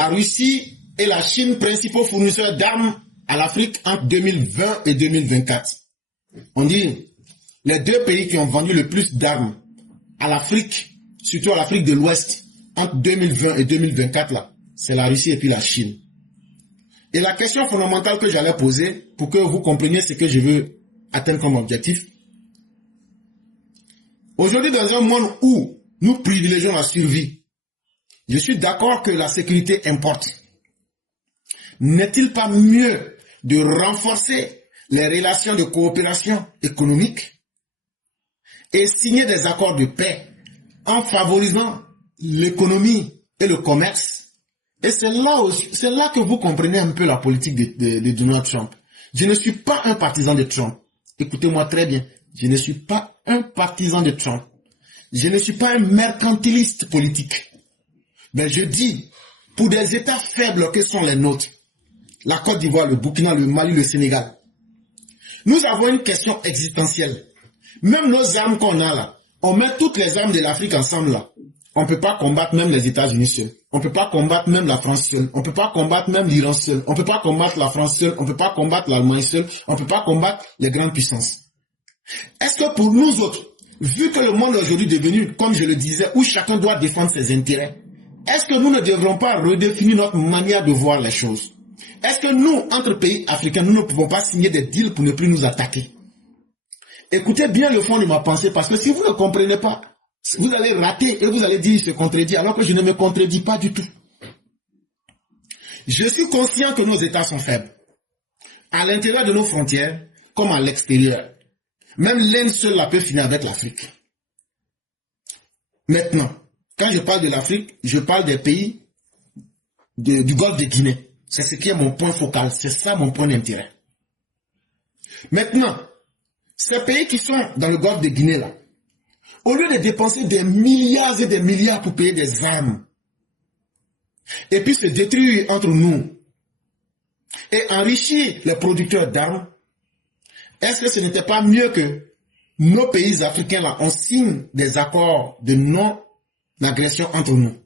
La Russie et la Chine, principaux fournisseurs d'armes à l'Afrique entre 2020 et 2024. On dit les deux pays qui ont vendu le plus d'armes à l'Afrique, surtout à l'Afrique de l'Ouest, entre 2020 et 2024, là, c'est la Russie et puis la Chine. Et la question fondamentale que j'allais poser, pour que vous compreniez ce que je veux atteindre comme objectif. Aujourd'hui, dans un monde où nous privilégions la survie, je suis d'accord que la sécurité importe. N'est-il pas mieux de renforcer les relations de coopération économique et signer des accords de paix en favorisant l'économie et le commerce? Et c'est là que vous comprenez un peu la politique de Donald Trump. Je ne suis pas un partisan de Trump. Écoutez-moi très bien. Je ne suis pas un partisan de Trump. Je ne suis pas un mercantiliste politique. Mais je dis, pour des États faibles que sont les nôtres, la Côte d'Ivoire, le Burkina, le Mali, le Sénégal, nous avons une question existentielle. Même nos armes qu'on a là, on met toutes les armes de l'Afrique ensemble là. On ne peut pas combattre même les États-Unis seuls. On ne peut pas combattre même la France seule. On ne peut pas combattre même l'Iran seul. On ne peut pas combattre la France seule. On ne peut pas combattre l'Allemagne seule. On ne peut pas combattre les grandes puissances. Est-ce que pour nous autres, vu que le monde est aujourd'hui devenu, comme je le disais, où chacun doit défendre ses intérêts, est-ce que nous ne devrions pas redéfinir notre manière de voir les choses? Est-ce que nous, entre pays africains, nous ne pouvons pas signer des deals pour ne plus nous attaquer? Écoutez bien le fond de ma pensée, parce que si vous ne comprenez pas, vous allez rater et vous allez dire il se contredit, alors que je ne me contredis pas du tout. Je suis conscient que nos États sont faibles. À l'intérieur de nos frontières, comme à l'extérieur. Même l'Inde seule la peut finir avec l'Afrique. Maintenant, quand je parle de l'Afrique, je parle des pays du Golfe de Guinée. C'est ce qui est mon point focal. C'est ça mon point d'intérêt. Maintenant, ces pays qui sont dans le Golfe de Guinée, là, au lieu de dépenser des milliards et des milliards pour payer des armes, et puis se détruire entre nous, et enrichir les producteurs d'armes, est-ce que ce n'était pas mieux que nos pays africains, là, on signe des accords de non-agression entre nous?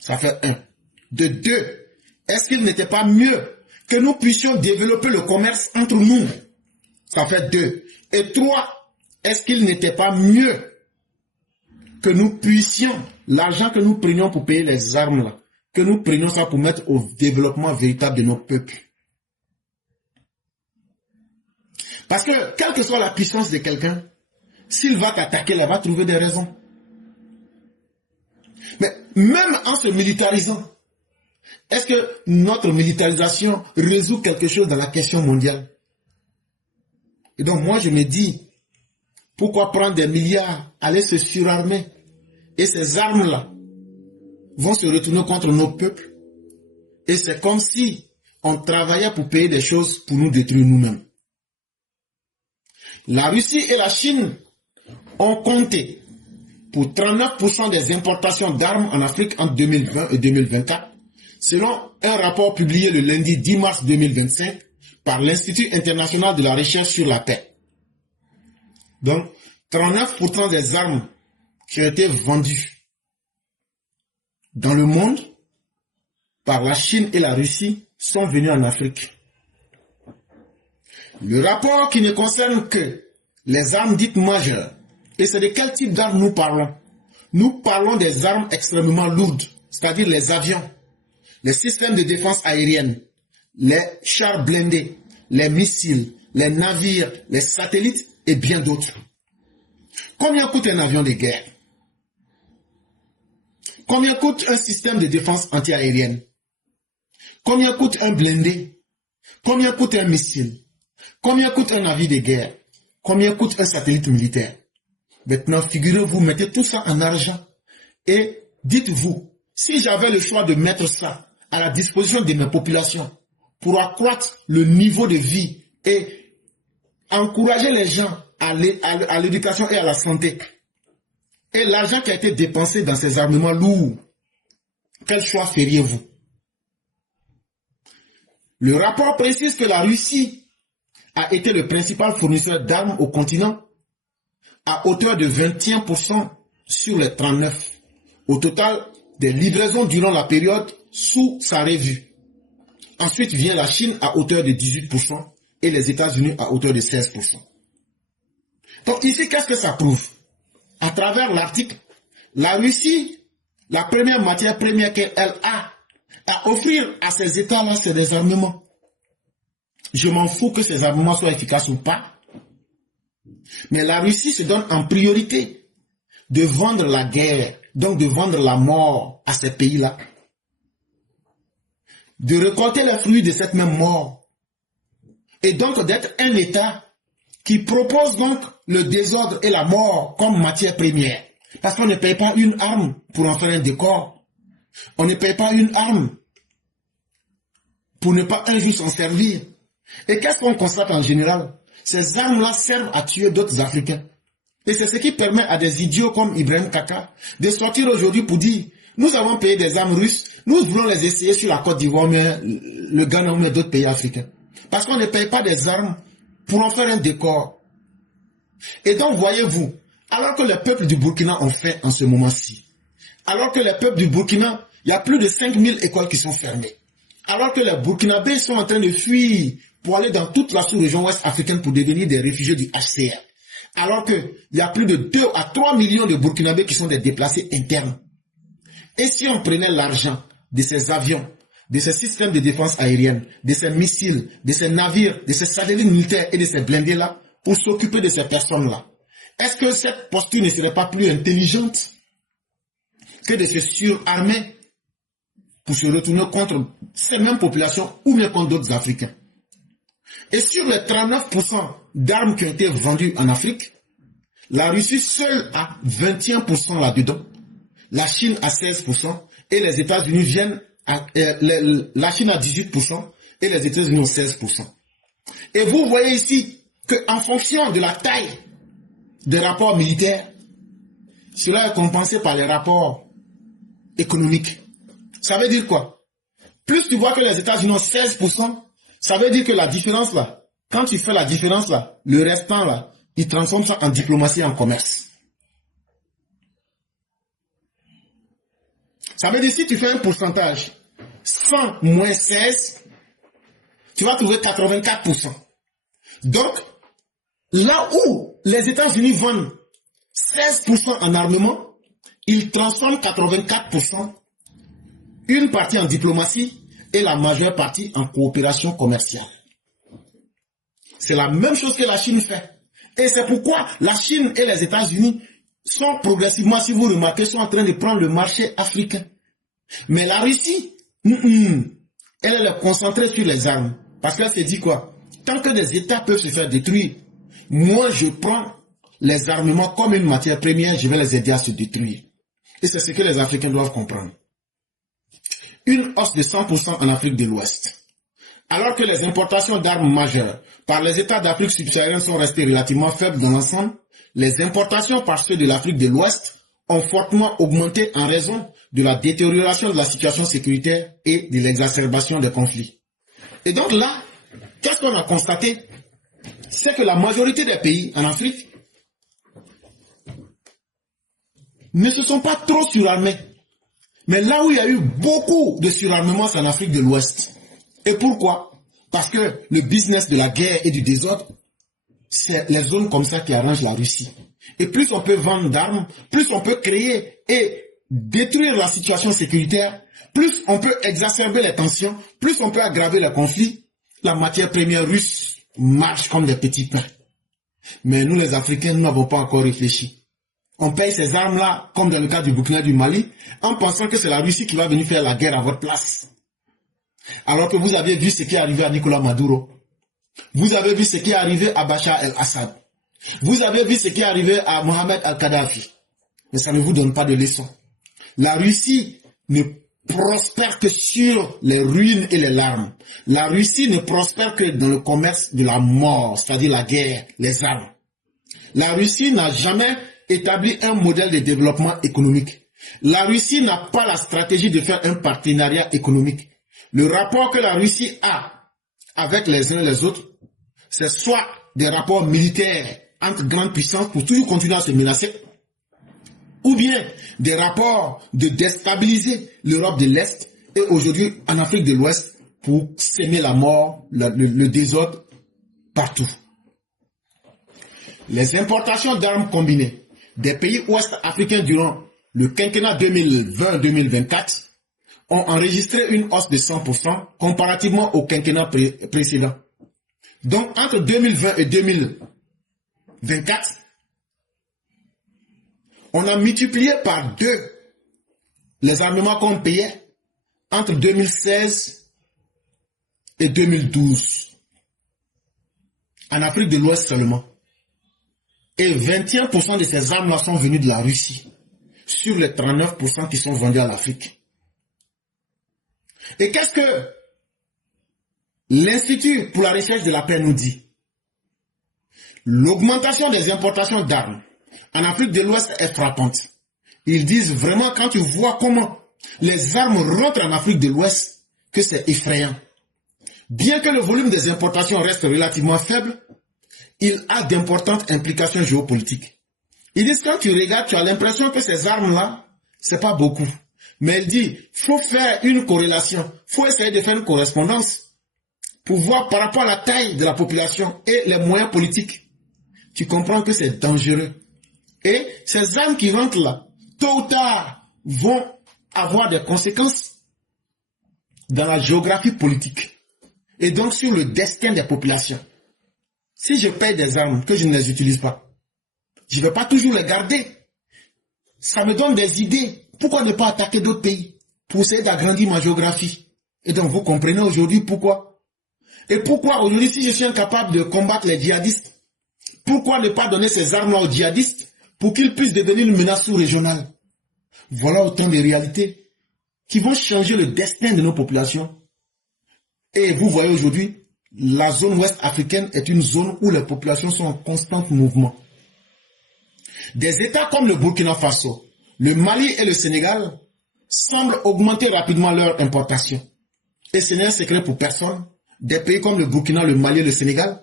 Ça fait un. De deux, est-ce qu'il n'était pas mieux que nous puissions développer le commerce entre nous? Ça fait deux. Et trois, est-ce qu'il n'était pas mieux que nous puissions, l'argent que nous prenions pour payer les armes, là, que nous prenions ça pour mettre au développement véritable de nos peuples? Parce que, quelle que soit la puissance de quelqu'un, s'il va t'attaquer, il va trouver des raisons. Mais même en se militarisant, est-ce que notre militarisation résout quelque chose dans la question mondiale? Et donc moi je me dis, pourquoi prendre des milliards, aller se surarmer, et ces armes-là vont se retourner contre nos peuples? Et c'est comme si on travaillait pour payer des choses pour nous détruire nous-mêmes. La Russie et la Chine ont compté pour 39% des importations d'armes en Afrique entre 2020 et 2024, selon un rapport publié le lundi 10 mars 2025 par l'Institut international de la recherche sur la paix. Donc, 39% des armes qui ont été vendues dans le monde par la Chine et la Russie sont venues en Afrique. Le rapport qui ne concerne que les armes dites majeures. Et c'est de quel type d'armes nous parlons? Nous parlons des armes extrêmement lourdes, c'est-à-dire les avions, les systèmes de défense aérienne, les chars blindés, les missiles, les navires, les satellites et bien d'autres. Combien coûte un avion de guerre? Combien coûte un système de défense antiaérienne? Combien coûte un blindé? Combien coûte un missile? Combien coûte un navire de guerre? Combien coûte un satellite militaire? Maintenant, figurez-vous, mettez tout ça en argent et dites-vous, si j'avais le choix de mettre ça à la disposition de mes populations pour accroître le niveau de vie et encourager les gens à l'éducation et à la santé, et l'argent qui a été dépensé dans ces armements lourds, quel choix feriez-vous? Le rapport précise que la Russie a été le principal fournisseur d'armes au continent à hauteur de 21% sur les 39. Au total, des livraisons durant la période sous sa revue. Ensuite vient la Chine à hauteur de 18% et les États-Unis à hauteur de 16%. Donc ici, qu'est-ce que ça prouve? À travers l'article, la Russie, la première matière première qu'elle a à offrir à ces États-là, c'est des armements. Je m'en fous que ces armements soient efficaces ou pas. Mais la Russie se donne en priorité de vendre la guerre, donc de vendre la mort à ces pays-là. De récolter les fruits de cette même mort. Et donc d'être un État qui propose donc le désordre et la mort comme matière première. Parce qu'on ne paye pas une arme pour en faire un décor. On ne paye pas une arme pour ne pas un jour s'en servir. Et qu'est-ce qu'on constate en général? Ces armes-là servent à tuer d'autres Africains. Et c'est ce qui permet à des idiots comme Ibrahim Kaka de sortir aujourd'hui pour dire nous avons payé des armes russes, nous voulons les essayer sur la Côte d'Ivoire, mais le Ghana ou d'autres pays africains. Parce qu'on ne paye pas des armes pour en faire un décor. Et donc, voyez-vous, alors que les peuples du Burkina ont fait en ce moment-ci, alors que les peuples du Burkina, il y a plus de 5000 écoles qui sont fermées, alors que les Burkinabés sont en train de fuir pour aller dans toute la sous-région ouest africaine pour devenir des réfugiés du HCR, alors qu'il y a plus de 2 à 3 millions de Burkinabés qui sont des déplacés internes. Et si on prenait l'argent de ces avions, de ces systèmes de défense aérienne, de ces missiles, de ces navires, de ces satellites militaires et de ces blindés-là, pour s'occuper de ces personnes-là, est-ce que cette posture ne serait pas plus intelligente que de se surarmer pour se retourner contre ces mêmes populations ou même contre d'autres Africains? Et sur les 39% d'armes qui ont été vendues en Afrique, la Russie seule a 21% là-dedans, la Chine à 16% et les États-Unis viennent la Chine à 18% et les États-Unis ont 16%. Et vous voyez ici qu'en fonction de la taille des rapports militaires, cela est compensé par les rapports économiques. Ça veut dire quoi? Plus tu vois que les États-Unis ont 16%, ça veut dire que la différence là, quand tu fais la différence là, le restant là, ils transforment ça en diplomatie et en commerce. Ça veut dire si tu fais un pourcentage 100 moins 16, tu vas trouver 84%. Donc, là où les États-Unis vendent 16% en armement, ils transforment 84%, une partie en diplomatie et la majeure partie en coopération commerciale. C'est la même chose que la Chine fait. Et c'est pourquoi la Chine et les États-Unis sont progressivement, si vous remarquez, sont en train de prendre le marché africain. Mais la Russie, elle est concentrée sur les armes. Parce qu'elle se dit quoi? Tant que des États peuvent se faire détruire, moi je prends les armements comme une matière première, je vais les aider à se détruire. Et c'est ce que les Africains doivent comprendre. Une hausse de 100% en Afrique de l'Ouest. Alors que les importations d'armes majeures par les États d'Afrique subsaharienne sont restées relativement faibles dans l'ensemble, les importations par ceux de l'Afrique de l'Ouest ont fortement augmenté en raison de la détérioration de la situation sécuritaire et de l'exacerbation des conflits. Et donc là, qu'est-ce qu'on a constaté? C'est que la majorité des pays en Afrique ne se sont pas trop surarmés. Mais là où il y a eu beaucoup de surarmement, c'est en Afrique de l'Ouest. Et pourquoi? Parce que le business de la guerre et du désordre, c'est les zones comme ça qui arrangent la Russie. Et plus on peut vendre d'armes, plus on peut créer et détruire la situation sécuritaire, plus on peut exacerber les tensions, plus on peut aggraver les conflits, la matière première russe marche comme des petits pains. Mais nous les Africains, nous n'avons pas encore réfléchi. On paye ces armes-là, comme dans le cas du Burkina, du Mali, en pensant que c'est la Russie qui va venir faire la guerre à votre place. Alors que vous avez vu ce qui est arrivé à Nicolas Maduro. Vous avez vu ce qui est arrivé à Bachar el-Assad. Vous avez vu ce qui est arrivé à Mohamed al-Kadhafi. Mais ça ne vous donne pas de leçon. La Russie ne prospère que sur les ruines et les larmes. La Russie ne prospère que dans le commerce de la mort, c'est-à-dire la guerre, les armes. La Russie n'a jamais établi un modèle de développement économique. La Russie n'a pas la stratégie de faire un partenariat économique. Le rapport que la Russie a avec les uns et les autres, c'est soit des rapports militaires entre grandes puissances pour toujours continuer à se menacer, ou bien des rapports de déstabiliser l'Europe de l'Est et aujourd'hui en Afrique de l'Ouest pour s'aimer la mort, le désordre partout. Les importations d'armes combinées des pays ouest africains durant le quinquennat 2020-2024 ont enregistré une hausse de 100% comparativement au quinquennat précédent. Donc, entre 2020 et 2024, on a multiplié par 2 les armements qu'on payait entre 2016 et 2012. En Afrique de l'Ouest seulement. Et 21% de ces armes-là sont venues de la Russie, sur les 39% qui sont vendus à l'Afrique. Et qu'est-ce que l'Institut pour la recherche de la paix nous dit? L'augmentation des importations d'armes en Afrique de l'Ouest est frappante. Ils disent vraiment, quand tu vois comment les armes rentrent en Afrique de l'Ouest, que c'est effrayant. Bien que le volume des importations reste relativement faible, il a d'importantes implications géopolitiques. Ils disent, quand tu regardes, tu as l'impression que ces armes-là, c'est pas beaucoup. Mais il dit, faut faire une corrélation, faut essayer de faire une correspondance pour voir par rapport à la taille de la population et les moyens politiques. Tu comprends que c'est dangereux. Et ces armes qui rentrent là, tôt ou tard, vont avoir des conséquences dans la géographie politique et donc sur le destin des populations. Si je paye des armes que je ne les utilise pas, je ne vais pas toujours les garder. Ça me donne des idées. Pourquoi ne pas attaquer d'autres pays pour essayer d'agrandir ma géographie? Et donc vous comprenez aujourd'hui pourquoi. Et pourquoi aujourd'hui, si je suis incapable de combattre les djihadistes, pourquoi ne pas donner ces armes-là aux djihadistes pour qu'ils puissent devenir une menace sous-régionale? Voilà autant de réalités qui vont changer le destin de nos populations. Et vous voyez aujourd'hui, la zone ouest africaine est une zone où les populations sont en constant mouvement. Des États comme le Burkina Faso, le Mali et le Sénégal semblent augmenter rapidement leur importation. Et ce n'est un secret pour personne. Des pays comme le Burkina, le Mali et le Sénégal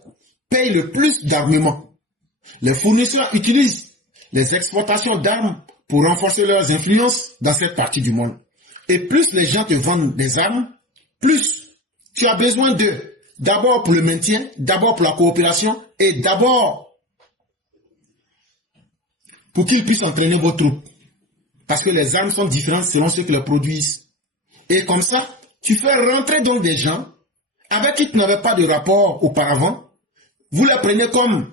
payent le plus d'armement. Les fournisseurs utilisent les exportations d'armes pour renforcer leurs influences dans cette partie du monde. Et plus les gens te vendent des armes, plus tu as besoin d'eux. D'abord pour le maintien, d'abord pour la coopération et d'abord pour qu'ils puissent entraîner vos troupes. Parce que les armes sont différentes selon ceux qui les produisent. Et comme ça, tu fais rentrer donc des gens avec qui tu n'avais pas de rapport auparavant. Vous les prenez comme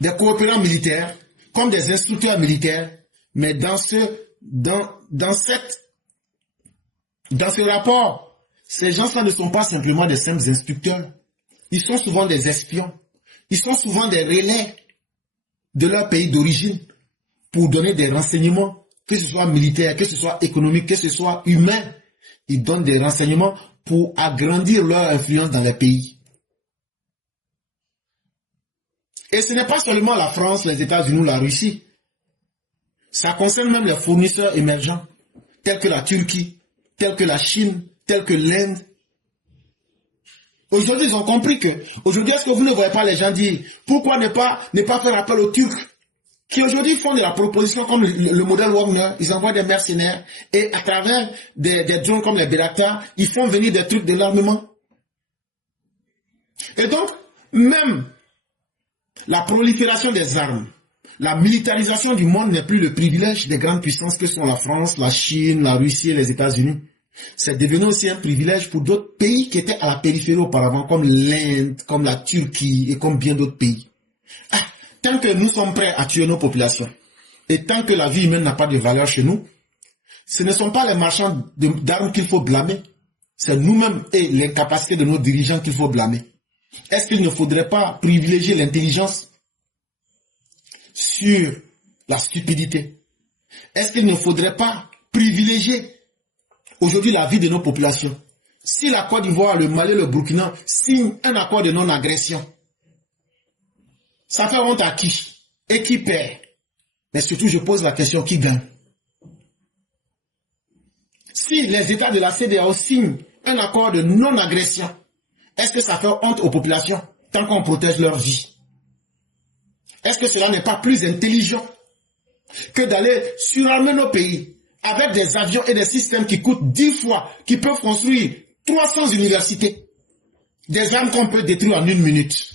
des coopérants militaires, comme des instructeurs militaires, mais dans ce rapport, ces gens-là ne sont pas simplement des simples instructeurs. Ils sont souvent des espions. Ils sont souvent des relais de leur pays d'origine pour donner des renseignements, que ce soit militaire, que ce soit économique, que ce soit humain. Ils donnent des renseignements pour agrandir leur influence dans les pays. Et ce n'est pas seulement la France, les États-Unis ou la Russie. Ça concerne même les fournisseurs émergents, tels que la Turquie, tels que la Chine, tels que l'Inde. Aujourd'hui, ils ont compris que, aujourd'hui, est-ce que vous ne voyez pas les gens dire, pourquoi ne pas faire appel aux Turcs, qui aujourd'hui font de la proposition comme le modèle Wagner, ils envoient des mercenaires, et à travers des drones comme les Bayraktar, ils font venir des trucs de l'armement. Et donc, même la prolifération des armes, la militarisation du monde n'est plus le privilège des grandes puissances que sont la France, la Chine, la Russie et les États-Unis. C'est devenu aussi un privilège pour d'autres pays qui étaient à la périphérie auparavant, comme l'Inde, comme la Turquie et comme bien d'autres pays. Tant que nous sommes prêts à tuer nos populations, et tant que la vie humaine n'a pas de valeur chez nous, ce ne sont pas les marchands d'armes qu'il faut blâmer, c'est nous-mêmes et l'incapacité de nos dirigeants qu'il faut blâmer. Est-ce qu'il ne faudrait pas privilégier l'intelligence sur la stupidité? Est-ce qu'il ne faudrait pas privilégier aujourd'hui la vie de nos populations? Si la Côte d'Ivoire, le Mali, le Burkina signent un accord de non-agression, ça fait honte à qui? Et qui perd? Mais surtout, je pose la question, qui gagne? Si les États de la CEDEAO signent un accord de non-agression, est-ce que ça fait honte aux populations tant qu'on protège leur vie? Est-ce que cela n'est pas plus intelligent que d'aller surarmer nos pays avec des avions et des systèmes qui coûtent 10 fois, qui peuvent construire 300 universités, des armes qu'on peut détruire en 1 minute.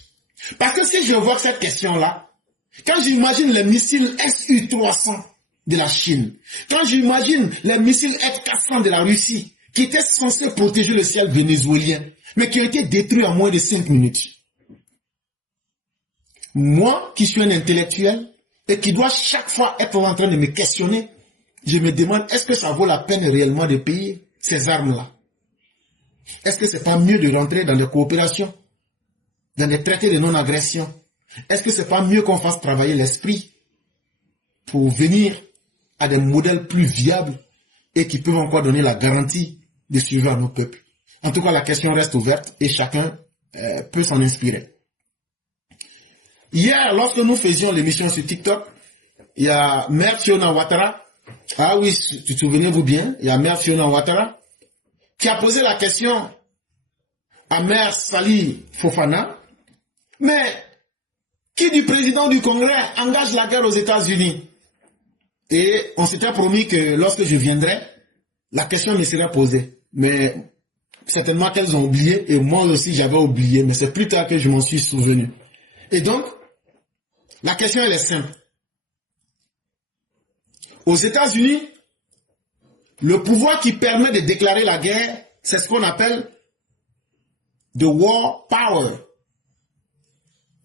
Parce que si je vois cette question-là, quand j'imagine les missiles Su-300 de la Chine, quand j'imagine les missiles F-400 de la Russie, qui étaient censés protéger le ciel vénézuélien, mais qui ont été détruits en moins de 5 minutes. Moi, qui suis un intellectuel, et qui doit chaque fois être en train de me questionner, je me demande, est-ce que ça vaut la peine réellement de payer ces armes-là? Est-ce que c'est pas mieux de rentrer dans des coopérations, dans des traités de non-agression? Est-ce que c'est pas mieux qu'on fasse travailler l'esprit pour venir à des modèles plus viables et qui peuvent encore donner la garantie de survie à nos peuples? En tout cas, la question reste ouverte et chacun peut s'en inspirer. Hier, lorsque nous faisions l'émission sur TikTok, il y a Mère Fiona Ouattara, ah oui, souvenez-vous bien, il y a Mère Fiona Ouattara, qui a posé la question à Mère Sali Fofana, mais qui du président du Congrès engage la guerre aux États-Unis? Et on s'était promis que lorsque je viendrai, la question me serait posée. Mais certainement qu'elles ont oublié, et moi aussi j'avais oublié, mais c'est plus tard que je m'en suis souvenu. Et donc, la question elle est simple. Aux États-Unis, le pouvoir qui permet de déclarer la guerre, c'est ce qu'on appelle the war power.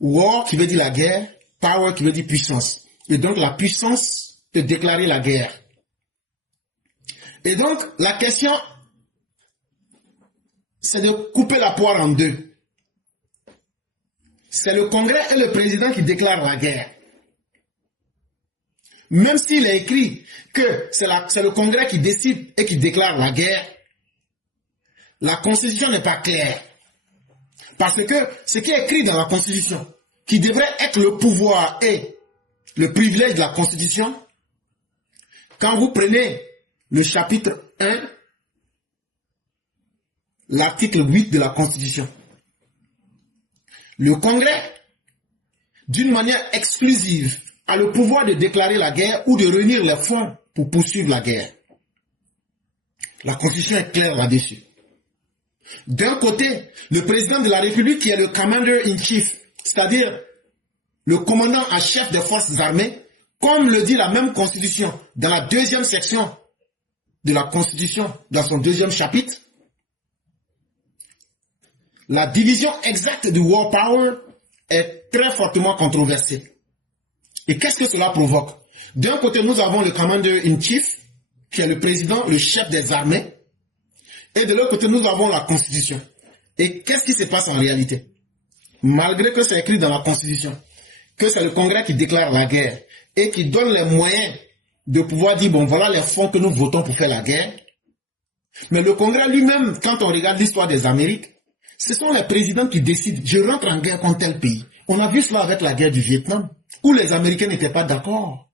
War qui veut dire la guerre, power qui veut dire puissance. Et donc la puissance de déclarer la guerre. Et donc la question, c'est de couper la poire en deux. C'est le Congrès et le président qui déclarent la guerre. Même s'il est écrit que c'est le Congrès qui décide et qui déclare la guerre, la Constitution n'est pas claire. Parce que ce qui est écrit dans la Constitution, qui devrait être le pouvoir et le privilège de la Constitution, quand vous prenez le chapitre 1, l'article 8 de la Constitution, le Congrès, d'une manière exclusive, a le pouvoir de déclarer la guerre ou de réunir les fonds pour poursuivre la guerre. La Constitution est claire là-dessus. D'un côté, le président de la République qui est le commander-in-chief, c'est-à-dire le commandant en chef des forces armées, comme le dit la même Constitution dans la 2e section de la Constitution, dans son 2e chapitre, la division exacte du war power est très fortement controversée. Et qu'est-ce que cela provoque? D'un côté, nous avons le commander-in-chief, qui est le président, le chef des armées, et de l'autre côté, nous avons la Constitution. Et qu'est-ce qui se passe en réalité? Malgré que c'est écrit dans la Constitution, que c'est le Congrès qui déclare la guerre et qui donne les moyens de pouvoir dire, bon, voilà les fonds que nous votons pour faire la guerre. Mais le Congrès lui-même, quand on regarde l'histoire des Amériques, ce sont les présidents qui décident, je rentre en guerre contre tel pays. On a vu cela avec la guerre du Vietnam, où les Américains n'étaient pas d'accord.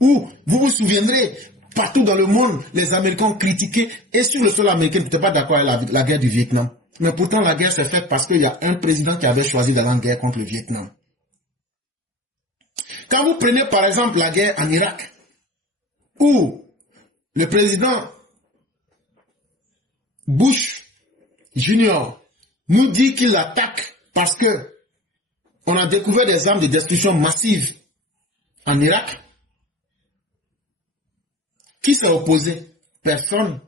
Où, vous vous souviendrez, partout dans le monde, les Américains ont critiqué, et sur le sol américain, n'étaient pas d'accord avec la guerre du Vietnam. Mais pourtant, la guerre s'est faite parce qu'il y a un président qui avait choisi d'aller en guerre contre le Vietnam. Quand vous prenez par exemple la guerre en Irak, où le président Bush Junior nous dit qu'il attaque parce que on a découvert des armes de destruction massive en Irak. Qui s'est opposé? Personne.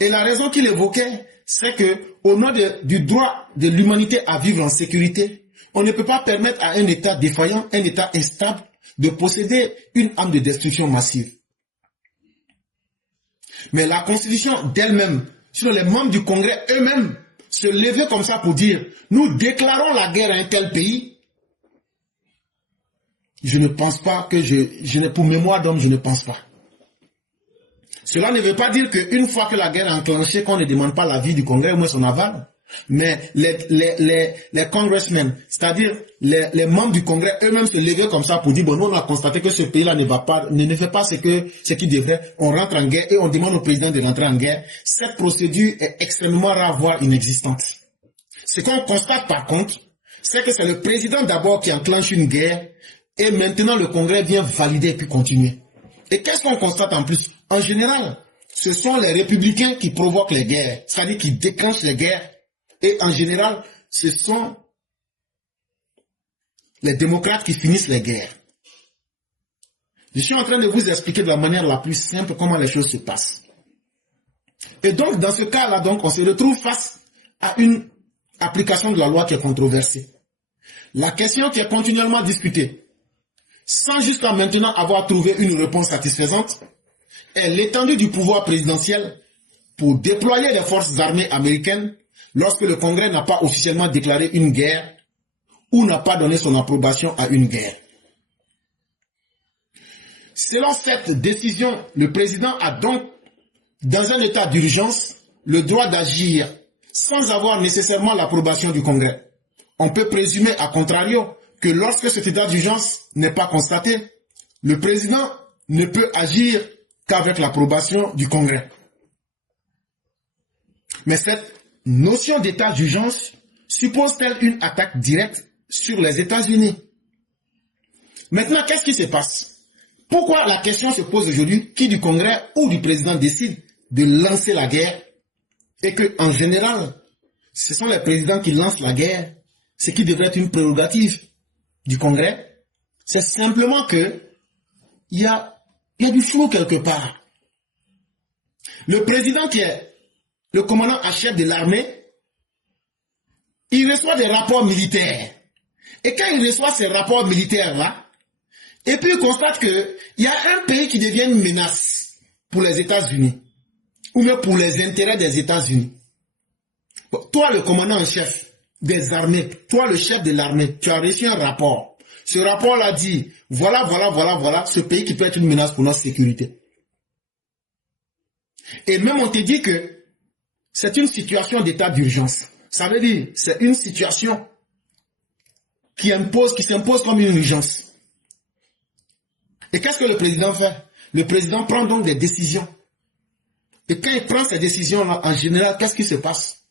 Et la raison qu'il évoquait, c'est que au nom du droit de l'humanité à vivre en sécurité, on ne peut pas permettre à un État défaillant, un État instable, de posséder une arme de destruction massive. Mais la Constitution d'elle-même, sur les membres du Congrès eux-mêmes, se lever comme ça pour dire, nous déclarons la guerre à un tel pays. Je ne pense pas que pour mémoire d'homme, je ne pense pas. Cela ne veut pas dire qu'une fois que la guerre est enclenchée, qu'on ne demande pas l'avis du Congrès, au moins son aval. Mais les congressmen, c'est-à-dire les membres du Congrès eux-mêmes se levaient comme ça pour dire, bon, nous on a constaté que ce pays-là ne fait pas ce qu'il devrait, on rentre en guerre et on demande au président de rentrer en guerre. Cette procédure est extrêmement rare, voire inexistante. Ce qu'on constate par contre, c'est que c'est le président d'abord qui enclenche une guerre, Et maintenant, le Congrès vient valider et puis continuer. Et qu'est-ce qu'on constate en plus? En général, ce sont les républicains qui provoquent les guerres, c'est-à-dire qui déclenchent les guerres. Et en général, ce sont les démocrates qui finissent les guerres. Je suis en train de vous expliquer de la manière la plus simple comment les choses se passent. Et donc, dans ce cas-là, on se retrouve face à une application de la loi qui est controversée. La question qui est continuellement discutée, sans jusqu'à maintenant avoir trouvé une réponse satisfaisante, est l'étendue du pouvoir présidentiel pour déployer les forces armées américaines lorsque le Congrès n'a pas officiellement déclaré une guerre ou n'a pas donné son approbation à une guerre. Selon cette décision, le président a donc, dans un état d'urgence, le droit d'agir sans avoir nécessairement l'approbation du Congrès. On peut présumer, à contrario, que lorsque cet état d'urgence n'est pas constaté, le président ne peut agir qu'avec l'approbation du Congrès. Mais cette notion d'état d'urgence suppose-t-elle une attaque directe sur les États-Unis? Maintenant, qu'est-ce qui se passe? Pourquoi la question se pose aujourd'hui, qui du Congrès ou du président décide de lancer la guerre, et que, en général, ce sont les présidents qui lancent la guerre, ce qui devrait être une prérogative du Congrès? C'est simplement que il y a du flou quelque part. Le président qui est le commandant en chef de l'armée, il reçoit des rapports militaires. Et quand il reçoit ces rapports militaires-là, et puis il constate qu'il y a un pays qui devient une menace pour les États-Unis, ou même pour les intérêts des États-Unis. Toi, le commandant en chef des armées, toi, le chef de l'armée, tu as reçu un rapport. Ce rapport-là dit, voilà, ce pays qui peut être une menace pour notre sécurité. Et même on te dit que c'est une situation d'état d'urgence. Ça veut dire, c'est une situation qui s'impose comme une urgence. Et qu'est-ce que le président fait? Le président prend donc des décisions. Et quand il prend ces décisions-là, en général, qu'est-ce qui se passe?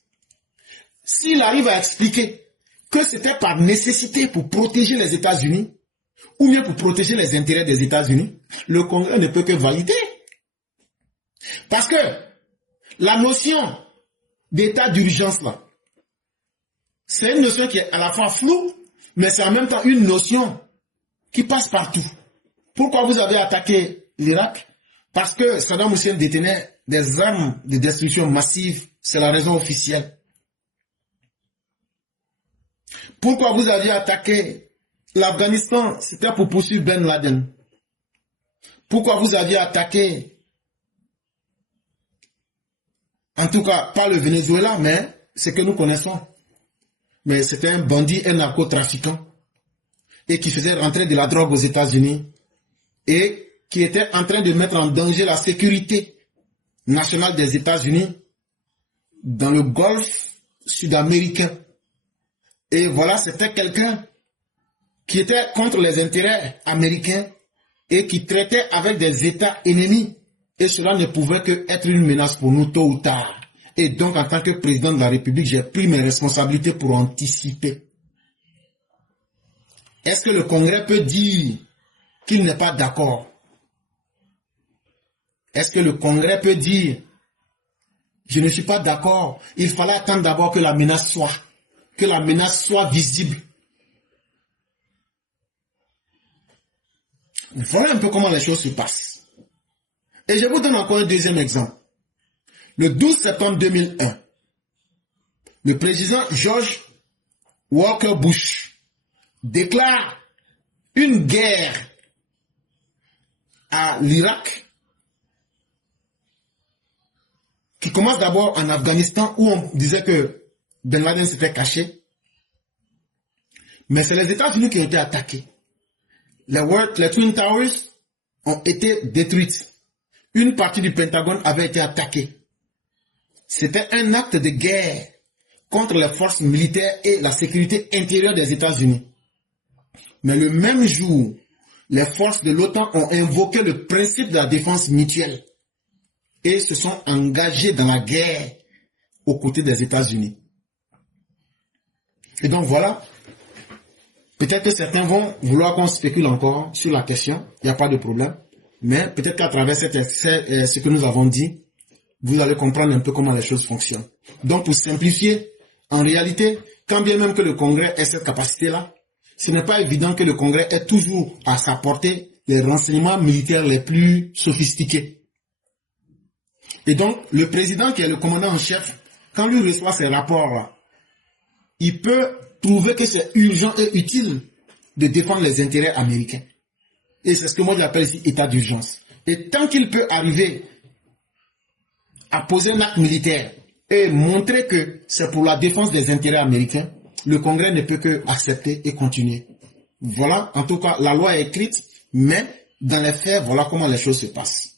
S'il arrive à expliquer que c'était par nécessité pour protéger les États-Unis, ou bien pour protéger les intérêts des États-Unis, le Congrès ne peut que valider. Parce que la notion d'état d'urgence, là, c'est une notion qui est à la fois floue, mais c'est en même temps une notion qui passe partout. Pourquoi vous avez attaqué l'Irak? Parce que Saddam Hussein détenait des armes de destruction massive. C'est la raison officielle. Pourquoi vous avez attaqué l'Afghanistan? C'était pour poursuivre Ben Laden. Pourquoi vous aviez attaqué, en tout cas pas le Venezuela, mais ce que nous connaissons. Mais c'était un bandit, un narcotrafiquant, et qui faisait rentrer de la drogue aux États-Unis, et qui était en train de mettre en danger la sécurité nationale des États-Unis dans le Golfe sud-américain. Et voilà, c'était quelqu'un qui était contre les intérêts américains et qui traitait avec des États ennemis. Et cela ne pouvait que être une menace pour nous tôt ou tard. Et donc, en tant que président de la République, j'ai pris mes responsabilités pour anticiper. Est-ce que le Congrès peut dire qu'il n'est pas d'accord? Est-ce que le Congrès peut dire je ne suis pas d'accord, il fallait attendre d'abord que la menace soit visible? Voilà un peu comment les choses se passent. Et je vous donne encore un deuxième exemple. Le 12 septembre 2001, le président George Walker Bush déclare une guerre à l'Irak qui commence d'abord en Afghanistan où on disait que Ben Laden s'était caché. Mais c'est les États-Unis qui ont été attaqués. Les Twin Towers ont été détruites. Une partie du Pentagone avait été attaquée. C'était un acte de guerre contre les forces militaires et la sécurité intérieure des États-Unis. Mais le même jour, les forces de l'OTAN ont invoqué le principe de la défense mutuelle et se sont engagées dans la guerre aux côtés des États-Unis. Et donc voilà, Peut-être que certains vont vouloir qu'on spécule encore sur la question, il n'y a pas de problème. Mais peut-être qu'à travers ce que nous avons dit, vous allez comprendre un peu comment les choses fonctionnent. Donc pour simplifier, en réalité, quand bien même que le Congrès ait cette capacité-là, ce n'est pas évident que le Congrès ait toujours à sa portée les renseignements militaires les plus sophistiqués. Et donc, le président qui est le commandant en chef, quand lui reçoit ces rapports-là, il peut trouver que c'est urgent et utile de défendre les intérêts américains. Et c'est ce que moi j'appelle ici état d'urgence. Et tant qu'il peut arriver à poser un acte militaire et montrer que c'est pour la défense des intérêts américains, le Congrès ne peut que accepter et continuer. Voilà, en tout cas, la loi est écrite, mais dans les faits, voilà comment les choses se passent.